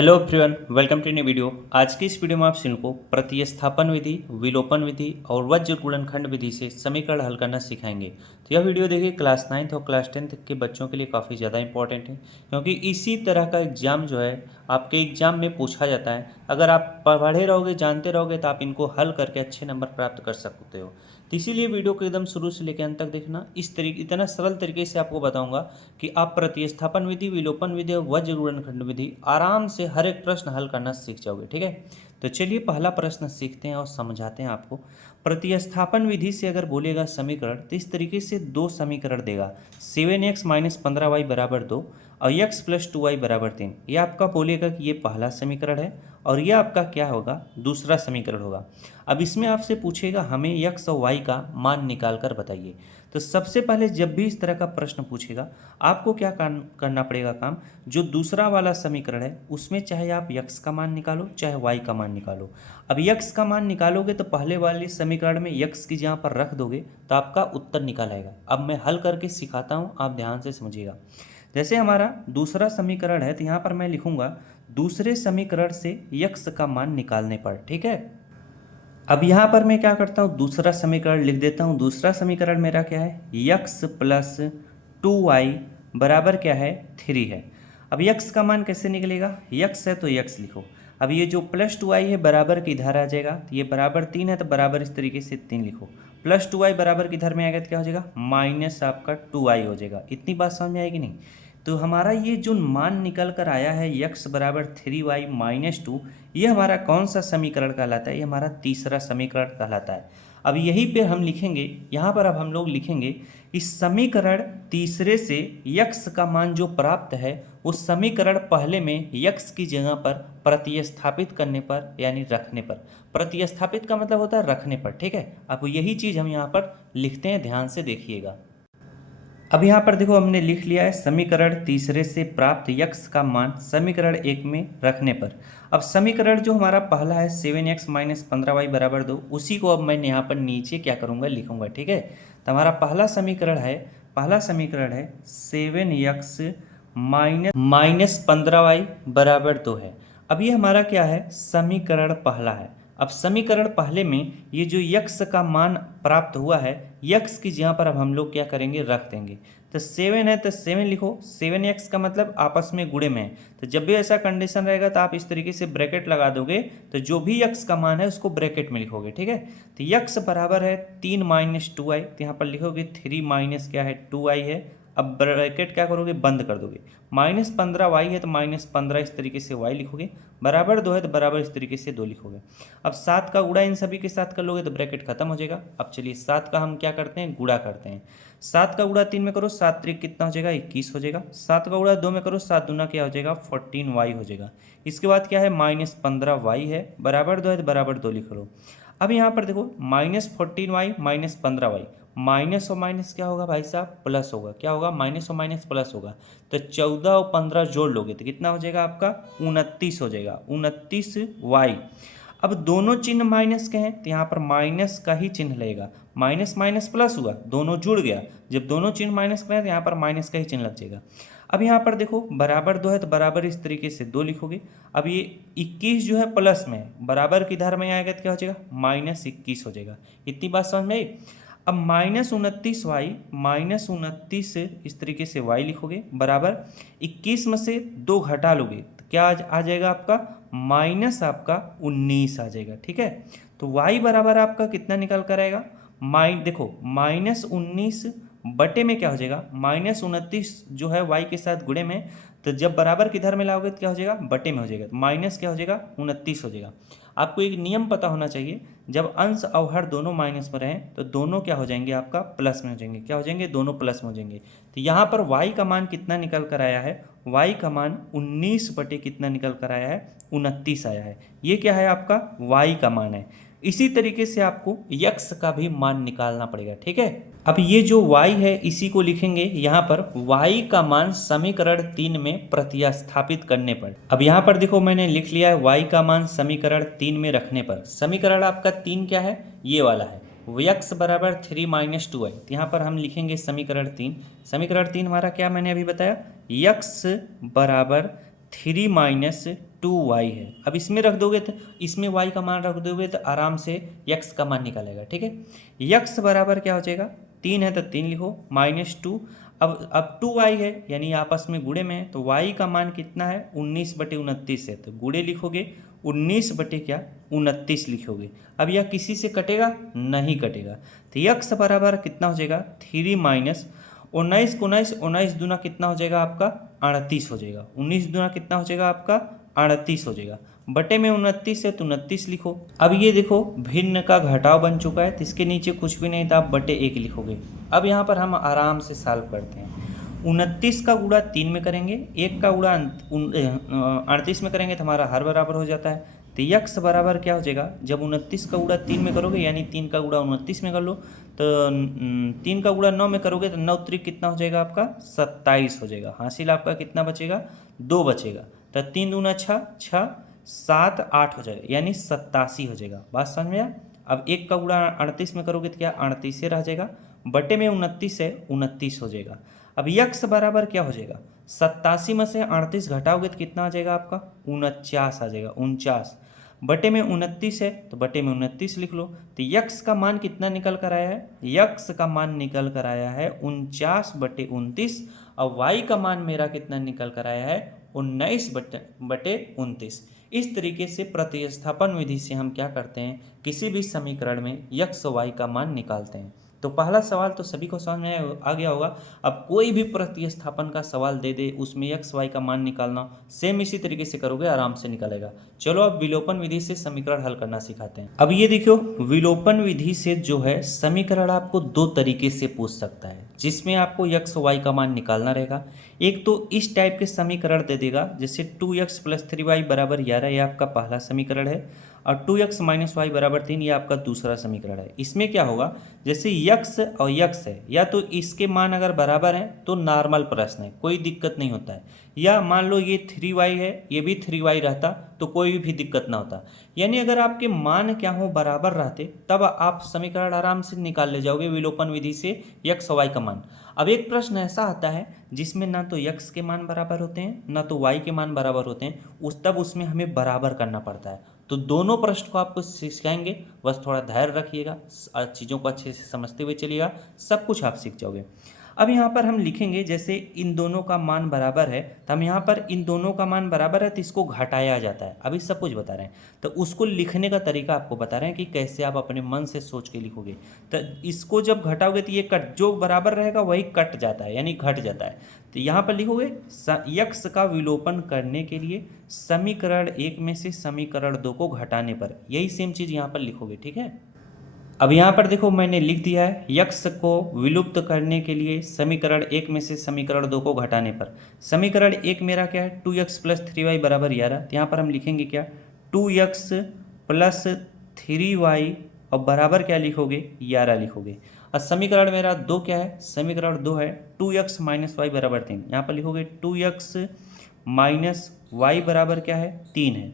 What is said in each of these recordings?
Hello everyone, welcome to new video. आज की इस वीडियो में आप को प्रतिस्थापन विधि, विलोपन विधि और वज्र गुणनखंड विधि से समीकरण हल करना सिखाएंगे। तो यह वीडियो देखिए क्लास 9th और क्लास 10th के बच्चों के लिए काफ़ी ज़्यादा इंपॉर्टेंट है, क्योंकि इसी तरह का एग्जाम जो है आपके एग्जाम में पूछा जाता है। अगर आप पढ़े रहोगे, जानते रहोगे, तो आप इनको हल करके अच्छे नंबर प्राप्त कर सकते हो। तो इसीलिए वीडियो को एकदम शुरू से लेकर अंत तक देखना। इस तरीके इतना सरल तरीके से आपको बताऊंगा कि आप प्रतिस्थापन विधि, विलोपन विधि और वज्र गुणनखंड विधि आराम से हर एक प्रश्न हल करना सीख जाओगे। ठीक है, तो चलिए पहला प्रश्न सीखते हैं और समझाते हैं आपको। प्रतिस्थापन विधि से अगर बोलेगा समीकरण, तो इस तरीके से दो समीकरण देगा। 7x माइनस 15y बराबर 2 और x प्लस 2y बराबर 3। ये आपका बोलेगा कि ये पहला समीकरण है और यह आपका क्या होगा, दूसरा समीकरण होगा। अब इसमें आपसे पूछेगा हमें x और y का मान निकाल कर बताइए। तो सबसे पहले जब भी इस तरह का प्रश्न पूछेगा, आपको क्या करना पड़ेगा काम, जो दूसरा वाला समीकरण है उसमें चाहे आप x का मान निकालो चाहे y का मान निकालो। अब x का मान निकालोगे तो पहले वाले समीकरण में x की जहाँ पर रख दोगे तो आपका उत्तर निकल आएगा। अब मैं हल करके सिखाता हूँ, आप ध्यान से समझिएगा। जैसे हमारा दूसरा समीकरण है, तो यहाँ पर मैं लिखूंगा दूसरे समीकरण से x का मान निकालने पर। ठीक है, अब यहाँ पर मैं क्या करता हूँ, दूसरा समीकरण लिख देता हूँ। दूसरा समीकरण मेरा क्या है, x प्लस 2y बराबर क्या है, 3 है। अब x का मान कैसे निकलेगा, x है तो x लिखो। अब ये जो प्लस 2y है बराबर की इधर आ जाएगा, तो ये बराबर 3 है तो बराबर इस तरीके से 3 लिखो। प्लस 2y बराबर की इधर में आएगा तो क्या हो जाएगा, माइनस आपका 2y हो जाएगा। इतनी बात समझ में आएगी नहीं। तो हमारा ये जो मान निकल कर आया है x बराबर 3y माइनस 2, ये हमारा कौन सा समीकरण कहलाता है, ये हमारा तीसरा समीकरण कहलाता है। अब यहीं पे हम लिखेंगे, यहाँ पर अब हम लोग लिखेंगे इस समीकरण तीसरे से x का मान जो प्राप्त है, उस समीकरण पहले में x की जगह पर प्रतिस्थापित करने पर, यानी रखने पर। प्रतिस्थापित का मतलब होता है रखने पर। ठीक है, अब यही चीज़ हम यहाँ पर लिखते हैं, ध्यान से देखिएगा। अब यहाँ पर देखो हमने लिख लिया है समीकरण तीसरे से प्राप्त x का मान समीकरण एक में रखने पर। अब समीकरण जो हमारा पहला है 7x माइनस 15y बराबर 2, उसी को अब मैं यहाँ पर नीचे क्या करूँगा, लिखूँगा। ठीक है, तो हमारा पहला समीकरण है 7x माइनस 15y बराबर 2 है। अब ये हमारा क्या है, समीकरण पहला है। अब समीकरण पहले में ये जो x का मान प्राप्त हुआ है, x की जगह पर अब हम लोग क्या करेंगे, रख देंगे। तो 7 है तो 7 लिखो। 7x का मतलब आपस में गुणे में है, तो जब भी ऐसा कंडीशन रहेगा तो आप इस तरीके से ब्रैकेट लगा दोगे, तो जो भी x का मान है उसको ब्रैकेट में लिखोगे। ठीक है, तो x बराबर है 3 माइनस 2y, तो यहाँ पर लिखोगे 3 माइनस क्या है, 2y है। अब ब्रैकेट क्या करोगे, बंद कर दोगे। माइनस 15y है तो माइनस 15 इस तरीके से y लिखोगे। बराबर 2 है तो बराबर इस तरीके से 2 लिखोगे। अब 7 का गुणा इन सभी के साथ कर लोगे तो ब्रैकेट खत्म हो जाएगा। अब चलिए 7 का हम क्या करते हैं, गुणा करते हैं। 7 का गुणा 3 में करो, 7 त्रिक कितना हो जाएगा, 21 हो जाएगा। 7 का गुणा 2 में करो, 7 दूना क्या हो जाएगा, 14y हो जाएगा। इसके बाद क्या है, माइनस 15y है, बराबर 2 है तो बराबर 2 लिख लो। अब यहाँ पर देखो minus 14y minus 15y, minus और माइनस क्या होगा भाई साहब, प्लस होगा। क्या होगा, माइनस और माइनस प्लस होगा। तो 14 और 15 जोड़ लोगे तो कितना हो जाएगा आपका, 29 हो जाएगा, 29y। अब दोनों चिन्ह माइनस के हैं तो यहाँ पर माइनस का ही चिन्ह लगेगा। माइनस माइनस प्लस हुआ, दोनों जुड़ गया। जब दोनों चिन्ह माइनस के हैं तो यहाँ पर माइनस का ही चिन्ह लग जाएगा। अब यहाँ पर देखो बराबर 2 है तो बराबर इस तरीके से 2 लिखोगे। अब ये 21 जो है प्लस में है, बराबर की धार में आएगा तो क्या हो जाएगा, माइनस 21 हो जाएगा। इतनी बात समझ में आई। अब माइनस 29 इस तरीके से y लिखोगे, बराबर 21 में से 2 घटा लोगे तो क्या आ जाएगा आपका, माइनस आपका 19 आ जाएगा। ठीक है, तो y बराबर आपका कितना निकल कर आएगा, देखो माइनस 19 बटे में क्या हो जाएगा, माइनस 29 जो है y के साथ गुणे में, तो जब बराबर किधर में लाओगे तो क्या हो जाएगा, बटे में हो जाएगा। तो माइनस क्या हो जाएगा, 29 हो जाएगा। आपको एक नियम पता होना चाहिए, जब अंश अवहर दोनों माइनस में रहें तो दोनों क्या हो जाएंगे, आपका प्लस में हो जाएंगे। क्या हो जाएंगे, दोनों प्लस में हो जाएंगे। तो यहाँ पर y का मान कितना निकल कर आया है, y का मान 19 बटे कितना निकल कर आया है, 29 आया है। ये क्या है, आपका y का मान है। इसी तरीके से आपको x का भी मान निकालना पड़ेगा। ठीक है, अब ये जो y है इसी को लिखेंगे यहाँ पर, y का मान समीकरण 3 में प्रतिस्थापित करने पर। अब यहाँ पर देखो मैंने लिख लिया है y का मान समीकरण 3 में रखने पर। समीकरण आपका 3 क्या है, ये वाला है, x बराबर 3 माइनस 2y। तो यहाँ पर हम लिखेंगे समीकरण 3। समीकरण 3 हमारा क्या मैंने अभी बताया, x बराबर 3 माइनस 2y है। अब इसमें रख दोगे तो इसमें y का मान रख दोगे तो आराम से x का मान निकलेगा, ठीक है। x बराबर क्या हो जाएगा, 3 है तो 3 लिखो, -2। अब 2y है यानी आपस में गुणे में है, तो y का मान कितना है, 19/29 है, तो गुणे लिखोगे 19/29 लिखोगे। अब यह किसी से कटेगा, नहीं कटेगा, तो x बराबर कितना हो जाएगा, 3 माइनस 19 दूना कितना हो जाएगा आपका, 38 हो जाएगा। 19 दूना कितना हो जाएगा आपका, 38 हो जाएगा। बटे में 29 है तो 29 लिखो। अब ये देखो भिन्न का घटाव बन चुका है, तो इसके नीचे कुछ भी नहीं था, आप बटे 1 लिखोगे। अब यहाँ पर हम आराम से सॉल्व करते हैं। 29 का गुणा 3 में करेंगे, 1 का गुणा 38 में करेंगे तो हमारा हर बराबर हो जाता है। तो यक्स बराबर क्या हो जाएगा, जब 29 का गुणा 3 में करोगे यानी 3 का गुणा 29 में कर लो, तो 3 का गुणा 9 में करोगे तो 9 त्रिक कितना हो जाएगा आपका, 27 हो जाएगा। हासिल आपका कितना बचेगा, 2 बचेगा। तो 3 दूना 6, 6 7 8 हो जाएगा यानी 87 हो जाएगा। बात समझ में आया। अब 1 का गुणा 38 में करोगे तो क्या 38 रह जाएगा, बटे में 29 है 29 हो जाएगा। अब यक्स बराबर क्या हो जाएगा, 87 में से 38 घटाओगे तो कितना आ जाएगा आपका, 49 आ जाएगा, 49। बटे में 29 है तो बटे में 29 लिख लो। तो यक्स का मान कितना निकल कर आया है, यक्स का मान निकल कर आया है 49/29। और वाई का मान मेरा कितना निकल कर आया है, 19/29। इस तरीके से प्रतिस्थापन विधि से हम क्या करते हैं, किसी भी समीकरण में यक्स वाई का मान निकालते हैं। तो पहला सवाल तो सभी को समझ में आ गया होगा। अब कोई भी प्रतिस्थापन का सवाल दे दे, उसमें एक्स वाई का मान निकालना सेम इसी तरीके से करोगे, आराम से निकलेगा। चलो अब विलोपन विधि से समीकरण हल करना सिखाते हैं। अब ये देखो, विलोपन विधि से जो है समीकरण आपको 2 तरीके से पूछ सकता है, जिसमें आपको एक्स वाई का मान निकालना रहेगा। एक तो इस टाइप के समीकरण दे देगा, जैसे 2x + 3y = 11, ये आपका पहला समीकरण है। और 2x - y = 3, ये आपका दूसरा समीकरण है। इसमें क्या होगा, जैसे यक्स और यक्स है, या तो इसके मान अगर बराबर हैं तो नॉर्मल प्रश्न है, कोई दिक्कत नहीं होता है। या मान लो ये 3y है, ये भी 3y रहता तो कोई भी दिक्कत ना होता। यानी अगर आपके मान क्या हो, बराबर रहते, तब आप समीकरण आराम से निकाल ले जाओगे विलोपन विधि से x y का मान। अब एक प्रश्न ऐसा आता है जिसमें ना तो x के मान बराबर होते हैं ना तो y के मान बराबर होते हैं, तब उसमें हमें बराबर करना पड़ता है। तो दोनों प्रश्न को आपको सिखाएंगे, बस थोड़ा धैर्य रखिएगा, चीज़ों को अच्छे से समझते हुए चलिएगा, सब कुछ आप सीख जाओगे। अब यहाँ पर हम लिखेंगे, जैसे इन दोनों का मान बराबर है, तो हम यहाँ पर इन दोनों का मान बराबर है तो इसको घटाया जाता है। अभी सब कुछ बता रहे हैं, तो उसको लिखने का तरीका आपको बता रहे हैं कि कैसे आप अपने मन से सोच के लिखोगे। तो इसको जब घटाओगे तो ये कट, जो बराबर रहेगा वही कट जाता है यानी घट जाता है। तो यहाँ पर लिखोगे यक्स का विलोपन करने के लिए समीकरण 1 में से समीकरण 2 को घटाने पर, यही सेम चीज़ यहाँ पर लिखोगे, ठीक है। अब यहाँ पर देखो मैंने लिख दिया है, यक्स को विलुप्त करने के लिए समीकरण 1 में से समीकरण 2 को घटाने पर। समीकरण 1 मेरा क्या है, 2x + 3y = 11। तो यहाँ पर हम लिखेंगे क्या, 2x + 3y और बराबर क्या लिखोगे, 11 लिखोगे। और समीकरण मेरा 2 क्या है, समीकरण 2 है 2x - y = 3। यहाँ पर लिखोगे 2x - y बराबर क्या है, 3 है।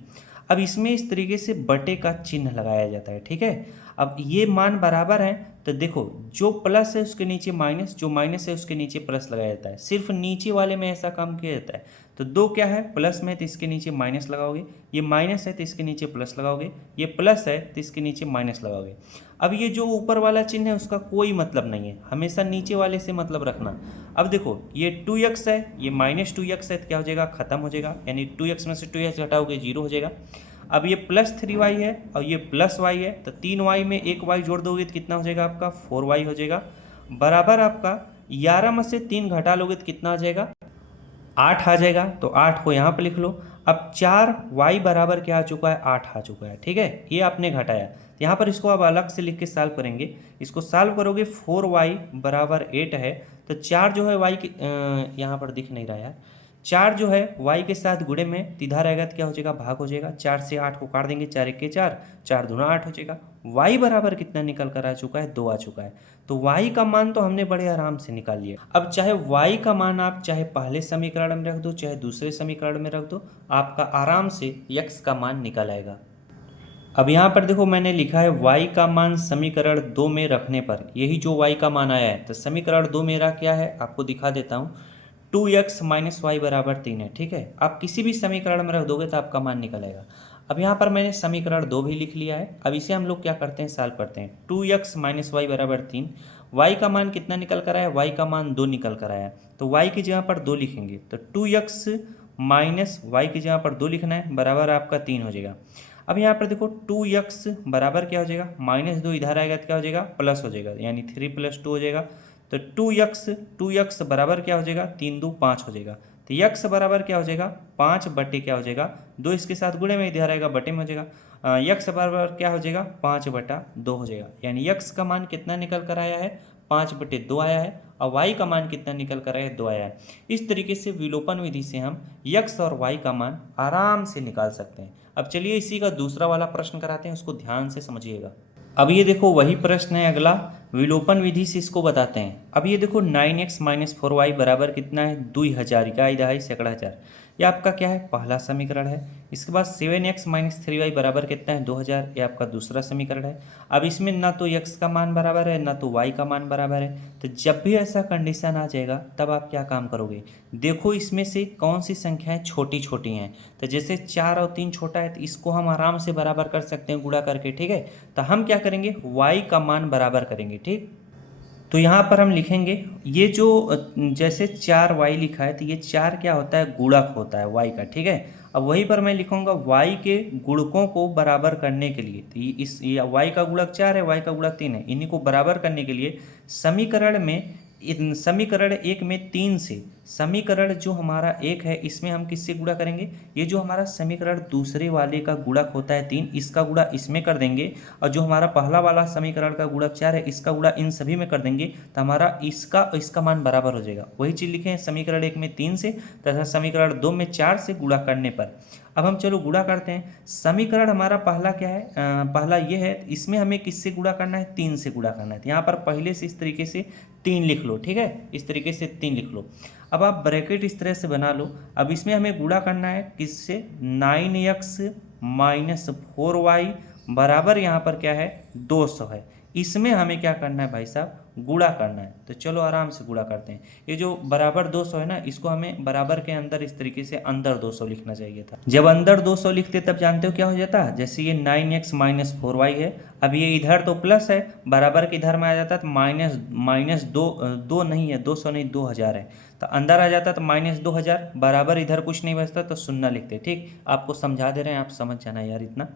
अब इसमें इस तरीके से बटे का चिन्ह लगाया जाता है, ठीक है। अब ये मान बराबर है तो देखो, जो प्लस है उसके नीचे माइनस, जो माइनस है उसके नीचे प्लस लगाया जाता है। सिर्फ नीचे वाले में ऐसा काम किया जाता है। तो 2 क्या है, प्लस में तो इसके नीचे माइनस लगाओगे, ये माइनस है तो इसके नीचे प्लस लगाओगे, ये प्लस है तो इसके नीचे माइनस लगाओगे। अब ये जो ऊपर वाला चिन्ह है उसका कोई मतलब नहीं है, हमेशा नीचे वाले से मतलब रखना। अब देखो ये 2x है, ये -2x है तो क्या हो जाएगा, खत्म हो जाएगा, यानी 2x में से 2x घटाओगे 0 हो जाएगा। अब ये +3y है और ये +y है, तो 3y में 1y जोड़ दोगे तो कितना हो जाएगा आपका, 4y हो जाएगा। बराबर आपका 11 में से 3 घटा लोगे तो कितना आ जाएगा, 8 आ जाएगा। तो 8 को यहाँ पे लिख लो। अब 4y बराबर क्या आ चुका है, 8 आ चुका है, ठीक है। ये आपने घटाया, यहाँ पर इसको अब अलग से लिख के सॉल्व करेंगे। इसको सॉल्व करोगे 4y = 8 है, तो 4 जो है y के यहाँ पर दिख नहीं रहा है, 4 जो है y के साथ गुणे में सीधा रहेगा तो क्या हो जाएगा, भाग हो जाएगा। 4 से 8 को काट देंगे, 4 × 1 = 4, 4 दूना 8 हो जाएगा। y बराबर कितना निकल कर आ चुका है, 2 आ चुका है। तो y का मान तो हमने बड़े आराम से निकाल लिया। अब चाहे y का मान आप चाहे पहले समीकरण में रख दो चाहे दूसरे समीकरण में रख दो, आपका आराम से x का मान निकल आएगा। अब यहाँ पर देखो मैंने लिखा है y का मान समीकरण 2 में रखने पर, यही जो y का मान आया है। तो समीकरण 2 मेरा क्या है आपको दिखा देता हूँ, 2x माइनस वाई बराबर 3 है। ठीक है, आप किसी भी समीकरण में रख दोगे तो आपका मान निकल आएगा। अब यहाँ पर मैंने समीकरण 2 भी लिख लिया है। अब इसे हम लोग क्या करते हैं, सॉल्व करते हैं। 2x माइनस वाई बराबर 3, वाई का मान कितना निकल कर आया, वाई का मान 2 निकल कर आया। तो वाई की जगह पर 2 लिखेंगे तो 2x माइनस वाई की जगह पर 2 लिखना है, बराबर आपका 3 हो जाएगा। अब यहाँ पर देखो 2x बराबर क्या हो जाएगा, -2 इधर आएगा तो क्या हो जाएगा, प्लस हो जाएगा, यानी 3 + 2 हो जाएगा। तो 2x बराबर क्या हो जाएगा, 3 × 2 = 5 हो जाएगा। तो x बराबर क्या हो जाएगा, 5 बटे क्या हो जाएगा, 2 इसके साथ गुणे में इधर आएगा बटे में हो जाएगा। x बराबर क्या हो जाएगा, 5/2 हो जाएगा। यानी x का मान कितना निकल कर आया है, 5/2 आया है। और y का मान कितना निकल कर आया है, 2 आया है। इस तरीके से विलोपन विधि से हम x और y का मान आराम से निकाल सकते हैं। अब चलिए इसी का दूसरा वाला प्रश्न कराते हैं, उसको ध्यान से समझिएगा। अब ये देखो वही प्रश्न है अगला, विलोपन विधि से इसको बताते हैं। अब ये देखो 9x - 4y बराबर कितना है, 2000 का इकाई सैकड़ा हजार। ये आपका क्या है, पहला समीकरण है। इसके बाद 7x - 3y बराबर कितना है, 2000, ये आपका दूसरा समीकरण है। अब इसमें ना तो x का मान बराबर है ना तो y का मान बराबर है। तो जब भी ऐसा कंडीशन आ जाएगा तब आप क्या काम करोगे, देखो इसमें से कौन सी संख्याएं छोटी छोटी हैं। तो जैसे 4 और 3 छोटा है तो इसको हम आराम से बराबर कर सकते हैं गुणा करके। ठीक है, तो हम क्या करेंगे, y का मान बराबर करेंगे। ठीक, तो यहाँ पर हम लिखेंगे ये जो जैसे 4y लिखा है तो ये 4 क्या होता है, गुणक होता है y का। ठीक है, अब वहीं पर मैं लिखूंगा y के गुणकों को बराबर करने के लिए, तो ये y का गुणक 4 है, y का गुणक 3 है, इन्हीं को बराबर करने के लिए समीकरण में समीकरण 1 में 3 से समीकरण जो हमारा 1 है इसमें हम किससे गुणा करेंगे, ये जो हमारा समीकरण दूसरे वाले का गुणक होता है 3, इसका गुणा इसमें कर देंगे। और जो हमारा पहला वाला समीकरण का गुणक 4 है इसका गुणा इन सभी में कर देंगे, तो हमारा इसका मान बराबर हो जाएगा। वही चीज़ लिखे हैं, समीकरण 1 में 3 से तथा समीकरण 2 में 4 से गुणा करने पर। अब हम चलो गुणा करते हैं। समीकरण हमारा पहला क्या है, पहला ये है, इसमें हमें किससे गुणा करना है, 3 से गुणा करना है। तो यहाँ पर पहले से इस तरीके से 3 लिख लो। ठीक है, इस तरीके से 3 लिख लो। अब आप ब्रैकेट इस तरह से बना लो। अब इसमें हमें गुणा करना है किससे, 9x - 4y बराबर यहाँ पर क्या है, 200 है। इसमें हमें क्या करना है भाई साहब, गुणा करना है। तो चलो आराम से गुणा करते हैं। ये जो बराबर 200 है ना, इसको हमें बराबर के अंदर इस तरीके से अंदर 200 लिखना चाहिए था। जब अंदर 200 लिखते तब जानते हो क्या हो जाता, जैसे ये 9x - 4y है, अब ये इधर तो प्लस है, बराबर के इधर में आ जाता तो माइनस दो नहीं है, 200 नहीं 2000 है। तो अंदर आ जाता तो -2000, बराबर इधर कुछ नहीं बचता तो 0 लिखते। ठीक, आपको समझा दे रहे हैं, आप समझ जाना यार इतना।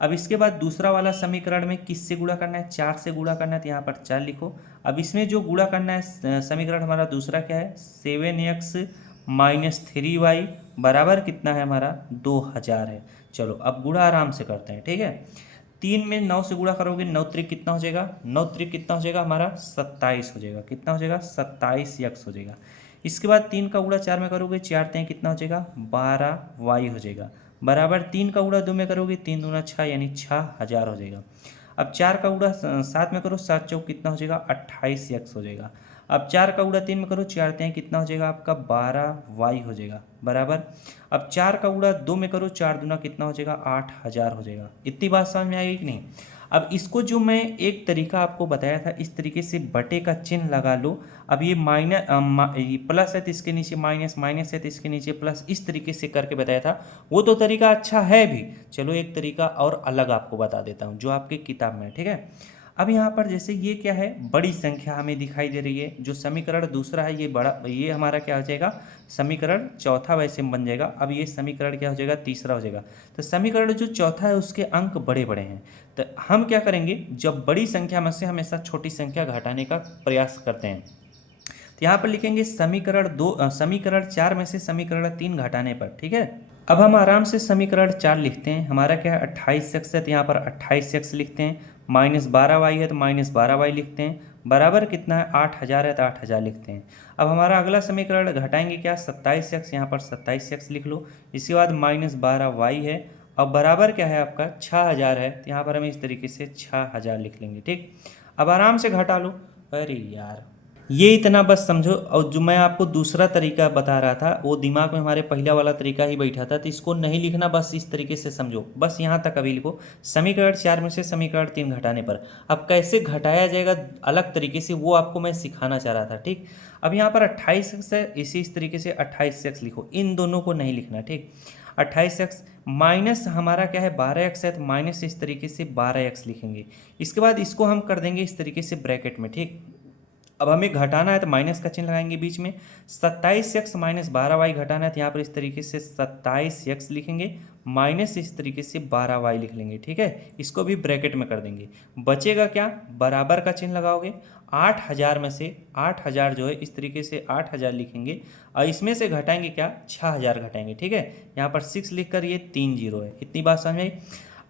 अब इसके बाद दूसरा वाला समीकरण में किससे गुणा करना है, 4 से गुणा करना है, तो यहाँ पर 4 लिखो। अब इसमें जो गुणा करना है समीकरण हमारा दूसरा क्या है, 7x - 3y बराबर कितना है हमारा, 2000 है। चलो अब गुणा आराम से करते हैं। ठीक है, 3 में 9 से गुणा करोगे, 9 त्रिक कितना हो जाएगा, 9 त्रिक कितना हो जाएगा हमारा, 27 हो जाएगा। कितना हो जाएगा, 27x हो जाएगा। इसके बाद 3 का गुणा 4 में करोगे, 4 3 कितना हो जाएगा, 12y हो जाएगा। बराबर 3 का गुणा 2 में करोगे, 3 दूना 6 यानी 6000 हो जाएगा। अब 4 का गुणा 7 में करो, 7 चौक कितना हो जाएगा, 28x हो जाएगा। अब 4 का गुणा 3 में करो, 4 3 कितना हो जाएगा आपका, 12y हो जाएगा। बराबर अब 4 का गुणा 2 में करो, 4 दूना कितना हो जाएगा, 8000 हो जाएगा। इतनी बात समझ में आएगी कि नहीं। अब इसको जो मैं एक तरीका आपको बताया था, इस तरीके से बटे का चिन्ह लगा लो। अब ये प्लस है तो इसके नीचे माइनस, माइनस है तो इसके नीचे प्लस, इस तरीके से करके बताया था। वो तो तरीका अच्छा है भी, चलो एक तरीका और अलग आपको बता देता हूँ जो आपके किताब में है। ठीक है, अब यहाँ पर जैसे ये क्या है, बड़ी संख्या हमें दिखाई दे रही है। जो समीकरण दूसरा है ये बड़ा, ये हमारा क्या हो जाएगा, समीकरण चौथा वैसे बन जाएगा। अब ये समीकरण क्या हो जाएगा, तीसरा हो जाएगा। तो समीकरण जो चौथा है उसके अंक बड़े बड़े हैं, तो हम क्या करेंगे, जब बड़ी संख्या में से हमेशा छोटी संख्या घटाने का प्रयास करते हैं। तो यहाँ पर लिखेंगे समीकरण 4 में से समीकरण 3 घटाने पर। ठीक है, अब हम आराम से समीकरण 4 लिखते हैं। हमारा क्या है, 28x है तो यहाँ पर 28x लिखते हैं, -12y है तो -12y लिखते हैं, बराबर कितना है, 8000 है तो 8000 लिखते हैं। अब हमारा अगला समीकरण घटाएंगे क्या, 27x, यहाँ पर 27x लिख लो। इसके बाद -12y है, अब बराबर क्या है आपका, 6000 है, तो यहाँ पर हम इस तरीके से 6000 लिख लेंगे। ठीक, अब आराम से घटा लो। अरे यार, ये इतना बस समझो। और जो मैं आपको दूसरा तरीका बता रहा था वो दिमाग में हमारे पहला वाला तरीका ही बैठा था, तो इसको नहीं लिखना, बस इस तरीके से समझो, बस यहाँ तक अभी लिखो। समीकरण 4 में से समीकरण 3 घटाने पर अब कैसे घटाया जाएगा अलग तरीके से, वो आपको मैं सिखाना चाह रहा था। ठीक, अब यहाँ पर 28x है, इस तरीके से 28x लिखो, इन दोनों को नहीं लिखना। ठीक, 28x माइनस हमारा क्या है 12x है, तो माइनस इस तरीके से 12x लिखेंगे। इसके बाद इसको हम कर देंगे इस तरीके से ब्रैकेट में। ठीक, अब हमें घटाना है तो माइनस का चिन्ह लगाएंगे बीच में। 27x माइनस 12y घटाना है तो यहाँ पर इस तरीके से 27x लिखेंगे, माइनस इस तरीके से 12y लिख लेंगे। ठीक है, इसको भी ब्रैकेट में कर देंगे। बचेगा क्या, बराबर का चिन्ह लगाओगे। 8000 में से 8000 जो है इस तरीके से 8000 लिखेंगे, और इसमें से घटाएंगे क्या, 6000 घटाएंगे। ठीक है, यहाँ पर 6 लिख कर ये 3 जीरो है। इतनी बात समझ आई।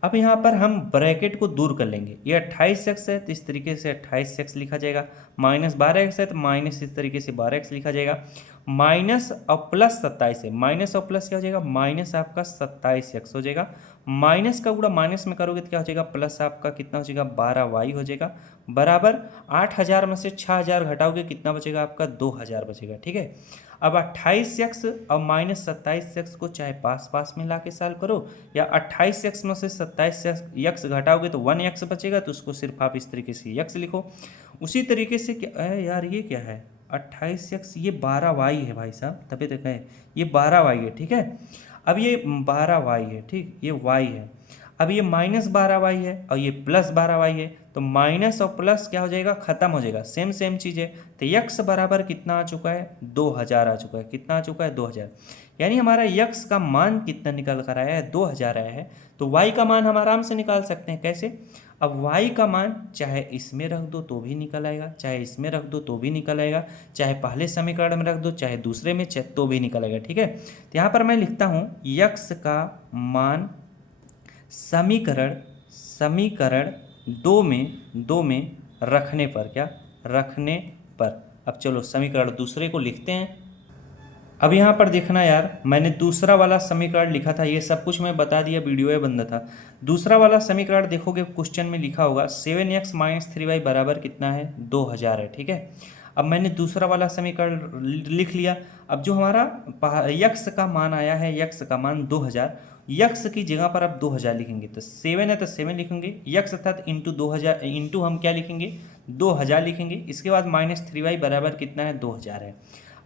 अब यहाँ पर हम ब्रैकेट को दूर कर लेंगे। ये 28x है तो इस तरीके से 28x लिखा जाएगा, माइनस 12x है तो माइनस इस तरीके से 12x लिखा जाएगा, माइनस और प्लस 27 है, माइनस और प्लस क्या हो जाएगा, माइनस आपका 27x हो जाएगा, माइनस का गुणा माइनस में करोगे तो क्या हो जाएगा, प्लस आपका कितना हो जाएगा 12y हो जाएगा, बराबर 8000 में से 6000 घटाओगे कितना बचेगा आपका 2000 बचेगा। ठीक है, अब 28x और माइनस 27x को चाहे पास पास में ला के सॉल्व करो, या 28x में से 27x घटाओगे तो 1x बचेगा, तो उसको सिर्फ आप इस तरीके से x लिखो। उसी तरीके से क्या है यार, ये क्या है 28x, ये 12y है भाई साहब, तभी तक है ये 12y है। ठीक है, अब ये 12y है, ठीक, ये y है। अब ये माइनस 12y है और ये प्लस 12y है, तो माइनस और प्लस क्या हो जाएगा, खत्म हो जाएगा, सेम चीज़ है। तो x बराबर कितना आ चुका है, 2000 आ चुका है। कितना आ चुका है, 2000। यानी हमारा x का मान कितना निकल कर आया है, 2000 आया है। तो y का मान हम आराम से निकाल सकते हैं। कैसे, अब y का मान चाहे इसमें रख दो तो भी निकल आएगा, चाहे इसमें रख दो तो भी निकल आएगा, चाहे पहले समीकरण में रख दो चाहे दूसरे में तो भी निकल आएगा। ठीक है, तो यहाँ पर मैं लिखता हूँ x का मान समीकरण दो में रखने पर, क्या रखने पर। अब चलो समीकरण दूसरे को लिखते हैं। अब यहाँ पर देखना यार, मैंने दूसरा वाला समीकरण लिखा था, ये सब कुछ मैं बता दिया, वीडियो है बंद था। दूसरा वाला समीकरण देखोगे क्वेश्चन में लिखा होगा 7x माइनस 3y बराबर कितना है, 2000 है। ठीक है, अब मैंने दूसरा वाला समीकरण लिख लिया। अब जो हमारा यक्स का मान आया है, यक्स का मान 2000, यक्स की जगह पर आप 2000 लिखेंगे, तो 7 है तो 7 लिखेंगे, यक्स अर्थात इंटू 2000, इंटू हम क्या लिखेंगे 2000 लिखेंगे। इसके बाद माइनस 3y बराबर कितना है, 2000 है।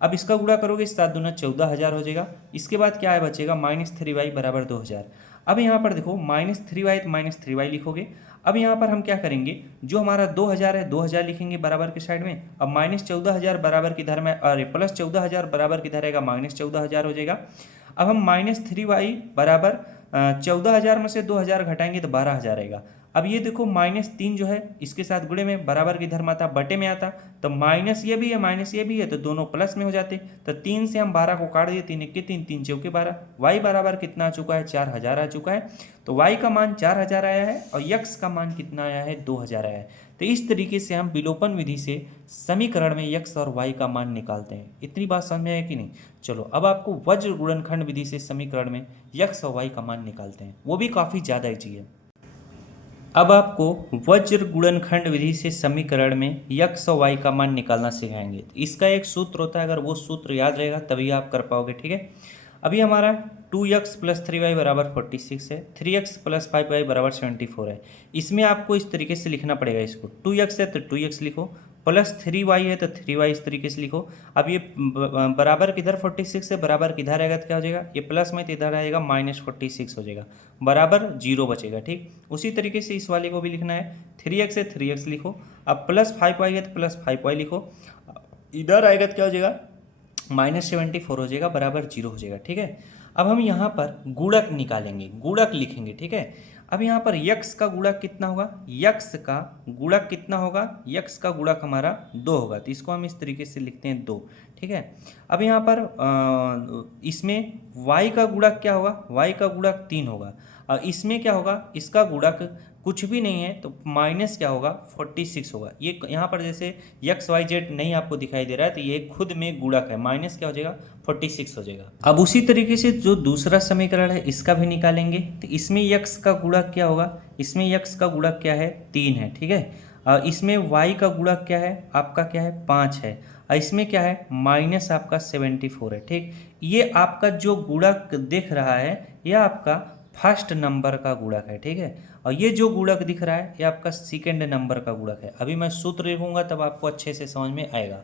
अब इसका गुणा करोगे 7 दूना 14000 हो जाएगा। इसके बाद क्या है बचेगा, माइनस 3y बराबर 2000। अब यहाँ पर देखो माइनस 3y तो माइनस 3y लिखोगे। अब यहाँ पर हम क्या करेंगे, जो हमारा 2000 है 2000 लिखेंगे बराबर के साइड में। अब माइनस 14000 बराबर किधर में, अरे प्लस 14000 बराबर किधर रहेगा, माइनस 14000 हो जाएगा। अब हम माइनस 3y बराबर 14000 में से 2000 घटाएंगे तो 12000 आएगा। अब ये देखो माइनस 3 जो है इसके साथ गुणे में बराबर किधर में आता, बटे में आता, तो माइनस ये भी है माइनस ये भी है, तो दोनों प्लस में हो जाते। तो 3 से हम 12 को काट दिए, 3 1 3 3 चौके 12, y बराबर कितना आ चुका है, 4000 आ चुका है। तो y का मान 4000 आया है और x का मान कितना आया है, 2000 आया है। तो इस तरीके से हम विलोपन विधि से समीकरण में x और y का मान निकालते हैं। इतनी बात समझ में आया कि नहीं। चलो अब आपको वज्र गुणनखंड विधि से समीकरण में x और y का मान निकालते हैं, वो भी काफ़ी ज़्यादा ईजी है। अब आपको वज्र गुणनखंड विधि से समीकरण में x और y का मान निकालना सिखाएंगे। इसका एक सूत्र होता है, अगर वो सूत्र याद रहेगा तभी आप कर पाओगे। ठीक है, अभी हमारा 2x प्लस 3y बराबर 46 है, 3x प्लस 5y बराबर 74 है। इसमें आपको इस तरीके से लिखना पड़ेगा, इसको 2x है तो 2x लिखो, प्लस 3y है तो 3y इस तरीके से लिखो। अब ये बराबर किधर 46 है, बराबर किधर आएगा तो क्या हो जाएगा, ये प्लस में तो इधर आएगा माइनस 46 हो जाएगा, बराबर 0 बचेगा। ठीक, उसी तरीके से इस वाले को भी लिखना है, 3x है 3x लिखो, अब प्लस 5y है तो प्लस 5y लिखो, इधर आएगा तो क्या हो जाएगा माइनस 74 हो जाएगा, बराबर 0 हो जाएगा। ठीक है, अब हम यहाँ पर गुणक निकालेंगे, गुणक लिखेंगे। ठीक है, अब यहाँ पर x का गुणक कितना होगा, x का गुणक कितना होगा, x का गुणक हमारा 2 होगा, तो इसको हम इस तरीके से लिखते हैं 2। ठीक है, अब यहाँ पर इसमें y का गुणक क्या होगा, y का गुणक 3 होगा, और इसमें क्या होगा, इसका गुणक कुछ भी नहीं है तो माइनस क्या होगा 46 होगा। ये यहाँ पर जैसे एक्स वाई जेड नहीं आपको दिखाई दे रहा है, तो ये खुद में गुणक है, माइनस क्या हो जाएगा 46 हो जाएगा। अब उसी तरीके से जो दूसरा समीकरण है इसका भी निकालेंगे, तो इसमें x का गुणक क्या होगा, इसमें x का गुणक क्या है 3 है। ठीक है, इसमें y का गुणक क्या है आपका, क्या है 5 है, और इसमें क्या है माइनस आपका 74 है। ठीक, ये आपका जो गुणक दिख रहा है यह आपका फर्स्ट नंबर का गुणक है। ठीक है, और ये जो गुणक दिख रहा है ये आपका सेकेंड नंबर का गुणक है। अभी मैं सूत्र लिखूंगा तब आपको अच्छे से समझ में आएगा।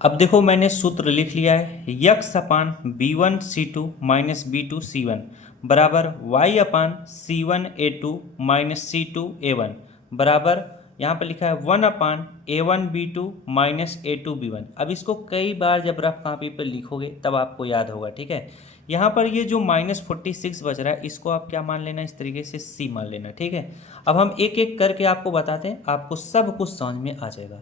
अब देखो मैंने सूत्र लिख लिया है, यक्स अपान B1C2 माइनस B2C1 बराबर y अपान C1A2 माइनस C2A1 बराबर यहाँ पर लिखा है 1 अपान A1B2 माइनस A2B1। अब इसको कई बार जब रफ कॉपी पर लिखोगे तब आपको याद होगा। ठीक है, यहाँ पर ये जो -46 बच रहा है इसको आप क्या मान लेना, इस तरीके से C मान लेना। ठीक है, अब हम एक एक करके आपको बताते हैं, आपको सब कुछ समझ में आ जाएगा।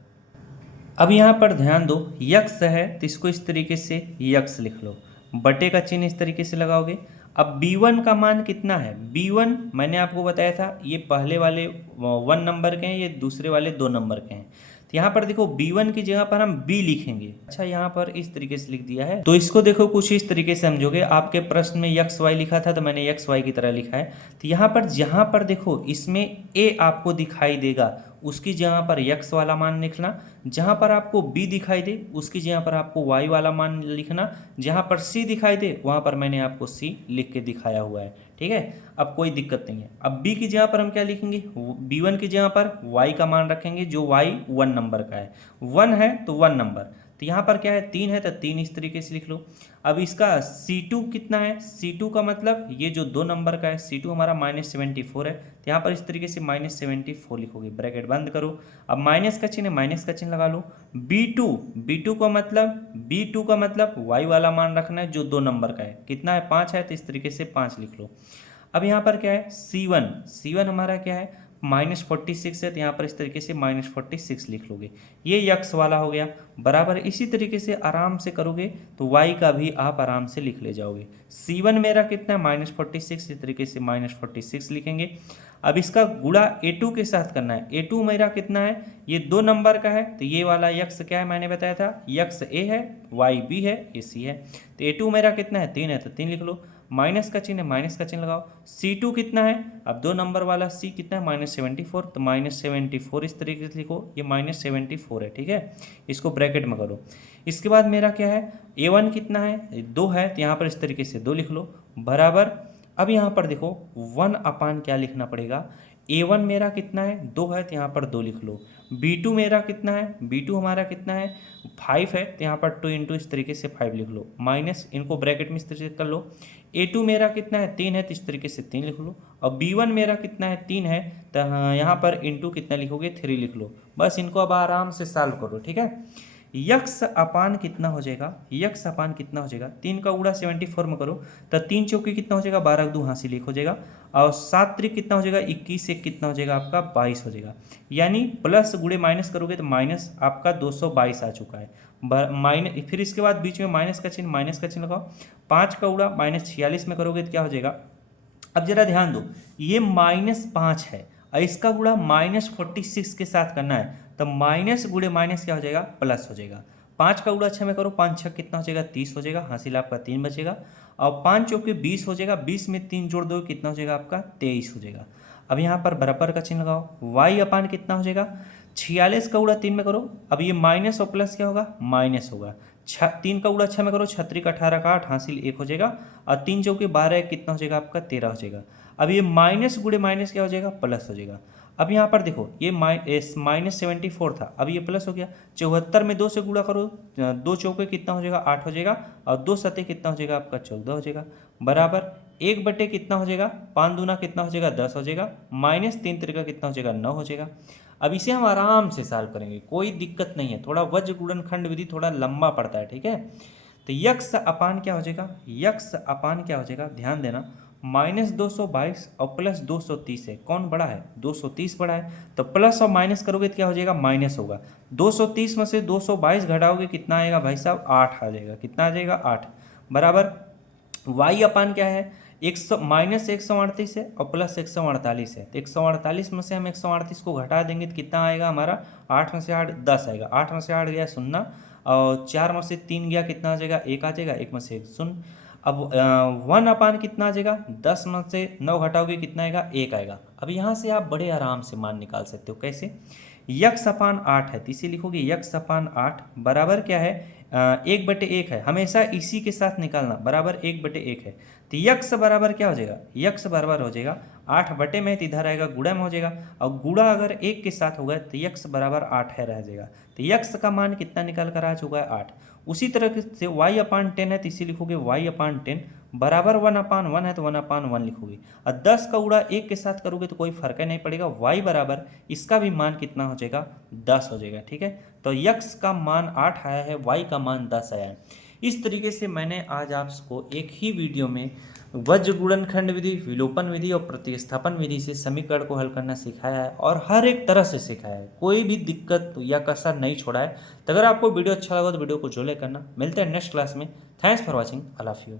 अब यहाँ पर ध्यान दो, यक्स है तो इसको इस तरीके से यक्स लिख लो, बटे का चिन्ह इस तरीके से लगाओगे। अब B1 का मान कितना है, B1 मैंने आपको बताया था ये पहले वाले 1 नंबर के हैं, ये दूसरे वाले 2 नंबर के हैं। तो यहाँ पर देखो B1 की जगह पर हम B लिखेंगे। अच्छा, यहाँ पर इस तरीके से लिख दिया है, तो इसको देखो कुछ इस तरीके से समझोगे। आपके प्रश्न में यक्स वाई लिखा था तो मैंने यक्स वाई की तरह लिखा है। तो यहाँ पर जहाँ पर देखो इसमें A आपको दिखाई देगा उसकी जगह पर यक्स वाला मान लिखना, जहाँ पर आपको B दिखाई दे उसकी जगह पर आपको Y वाला मान लिखना, जहाँ पर C दिखाई दे वहाँ पर मैंने आपको C लिख के दिखाया हुआ है। ठीक है, अब कोई दिक्कत नहीं है। अब B की जगह पर हम क्या लिखेंगे, B1 की जगह पर Y का मान रखेंगे जो Y 1 नंबर का है, 1 है तो 1 नंबर। तो यहाँ पर क्या है 3 है तो 3 इस तरीके से लिख लो। अब इसका C2 कितना है, C2 का मतलब ये जो 2 नंबर का है, C2 हमारा -74 है, तो यहाँ पर इस तरीके से -74 लिखोगे, ब्रैकेट बंद करो। अब माइनस का चिन्ह है, माइनस का चिन्ह लगा लो। B2 का मतलब Y वाला मान रखना है जो 2 नंबर का है, कितना है 5 है, तो इस तरीके से 5 लिख लो। अब यहाँ पर क्या है C1 हमारा क्या है -46 है, तो यहाँ पर इस तरीके से -46 लिख लोगे, ये यक्स वाला हो गया। बराबर इसी तरीके से आराम से करोगे तो y का भी आप आराम से लिख ले जाओगे। C1 मेरा कितना है -46, इस तरीके से -46 लिखेंगे। अब इसका गुणा A2 के साथ करना है, A2 मेरा कितना है, ये 2 नंबर का है, तो ये वाला यक्स क्या है मैंने बताया था, यक्स A है, y B है, ये C है। तो A2 मेरा कितना है 3 है, तो 3 लिख लो। माइनस का चिन्ह है, माइनस का चिन्ह लगाओ। C2 कितना है, अब 2 नंबर वाला C कितना है -74, तो -74 इस तरीके से लिखो, ये -74 है। ठीक है, इसको ब्रैकेट में करो। इसके बाद मेरा क्या है A1 कितना है 2 है, तो यहाँ पर इस तरीके से 2 लिख लो बराबर। अब यहाँ पर देखो 1 अपान क्या लिखना पड़ेगा, A1 मेरा कितना है 2 है, तो यहाँ पर 2 लिख लो। B2 मेरा कितना है, B2 हमारा कितना है 5 है, तो यहाँ पर 2 इंटू इस तरीके से 5 लिख लो, माइनस इनको ब्रैकेट में इस तरीके से कर लो। A2 मेरा कितना है 3 है, तो इस तरीके से 3 लिख लो। और B1 मेरा कितना है 3 है, तो यहाँ पर इंटू कितना लिखोगे 3 लिख लो। बस इनको अब आराम से सॉल्व करो। ठीक है, यक्स अपान कितना हो जाएगा, यक्स अपान कितना हो जाएगा, 3 का गुणा 74 में करो तो 3 चौके कितना हो जाएगा 12 2 हासिल 1 हो जाएगा, और 7 त्रिक कितना हो जाएगा 21 एक कितना हो जाएगा आपका 22 हो जाएगा। यानी प्लस गुणे माइनस करोगे तो माइनस आपका 222 आ चुका है। माइनस फिर इसके बाद बीच में माइनस का चिन्ह लगाओ। 5 का गुणा -46 में करोगे तो क्या हो जाएगा, अब जरा ध्यान दो, ये -5 है और इसका गुणा -46 के साथ करना है, तो माइनस गुणे माइनस क्या हो जाएगा प्लस हो जाएगा। 5 का गुणा 6 में करो, 5 6 कितना हो जाएगा 30 हो जाएगा, हासिल आपका 3 बचेगा। और 5 चौके 20 हो जाएगा, 20 में 3 जोड़ दो कितना हो जाएगा आपका 23 हो जाएगा। अब यहाँ पर बराबर का चिन्ह लगाओ, y अपान कितना हो जाएगा 46 का गुणा 3 में करो, अब ये माइनस और प्लस क्या होगा माइनस होगा। 3 का गुणा 6 में करो, 6 का 18 का 8 हासिल 1 हो जाएगा, और 3 चौके 12 कितना हो जाएगा आपका 13 हो जाएगा। अब ये माइनस गुणे माइनस क्या हो जाएगा प्लस हो जाएगा। अब यहाँ पर देखो ये -74 था, अब ये प्लस हो गया। 74 में 2 से गुणा करो, 2 चौके कितना हो जाएगा 8 हो जाएगा, और 2 सते कितना हो जाएगा आपका 14 हो जाएगा बराबर 1 बटे कितना हो जाएगा 5 दूना कितना हो जाएगा 10 हो जाएगा, -3 त्रिका कितना हो जाएगा 9 हो जाएगा। अब इसे हम आराम से सॉल्व करेंगे, कोई दिक्कत नहीं है, थोड़ा वज्र गुणनखंड विधि थोड़ा लंबा पड़ता है। ठीक है, तो यक्स अपान क्या हो जाएगा, यक्स अपान क्या हो जाएगा, ध्यान देना, -222 और प्लस 230 है, कौन बड़ा है 230 बड़ा है, तो प्लस और माइनस करोगे तो क्या हो जाएगा माइनस होगा। 230 में से 222 घटाओगे कितना आएगा भाई साहब 8 आ जाएगा, कितना आ जाएगा 8 बराबर। y अपान क्या है -138 है और प्लस 148 है, तो 148 में से हम 138 को घटा देंगे तो कितना आएगा हमारा 8 में से 8 10 आएगा, 8 में से 8 गया 0, और 4 में से 3 गया कितना आ जाएगा 1 आ जाएगा, 1 में से 1 0। अब 1 अपान कितना आ जाएगा, 10 में से 9 घटाओगे कितना आएगा, 1 आएगा। अब यहाँ से आप बड़े आराम से मान निकाल सकते हो, कैसे, यक्स अपान 8 है तो इसे लिखोगे यक्स अपान 8 बराबर क्या है, 1/1 है, हमेशा इसी के साथ निकालना, बराबर 1/1 है। तो यक्स बराबर क्या हो जाएगा, यक्स बराबर हो जाएगा 8 बटे में, तो इधर आएगा गुणा में हो जाएगा, और गुणा अगर 1 के साथ होगा तो यक्स बराबर 8 है रह जाएगा। तो यक्स का मान कितना निकाल कर आ चुका है, 8। उसी तरह से y अपान 10 है तो इसे लिखोगे y अपान 10 बराबर 1/1 है तो 1/1 लिखोगे, और 10 का गुणा 1 के साथ करोगे तो कोई फर्क ही नहीं पड़ेगा, y बराबर इसका भी मान कितना हो जाएगा, 10 हो जाएगा। ठीक है, तो x का मान 8 आया है, y का मान 10 आया है। इस तरीके से मैंने आज आपको एक ही वीडियो में वज्र गुणनखंड विधि, विलोपन विधि और प्रतिस्थापन विधि से समीकरण को हल करना सिखाया है, और हर एक तरह से सिखाया है, कोई भी दिक्कत या कसर नहीं छोड़ा है। तो अगर आपको वीडियो अच्छा लगा तो वीडियो को जोले करना। मिलते हैं नेक्स्ट क्लास में। Thanks for watching. I love you.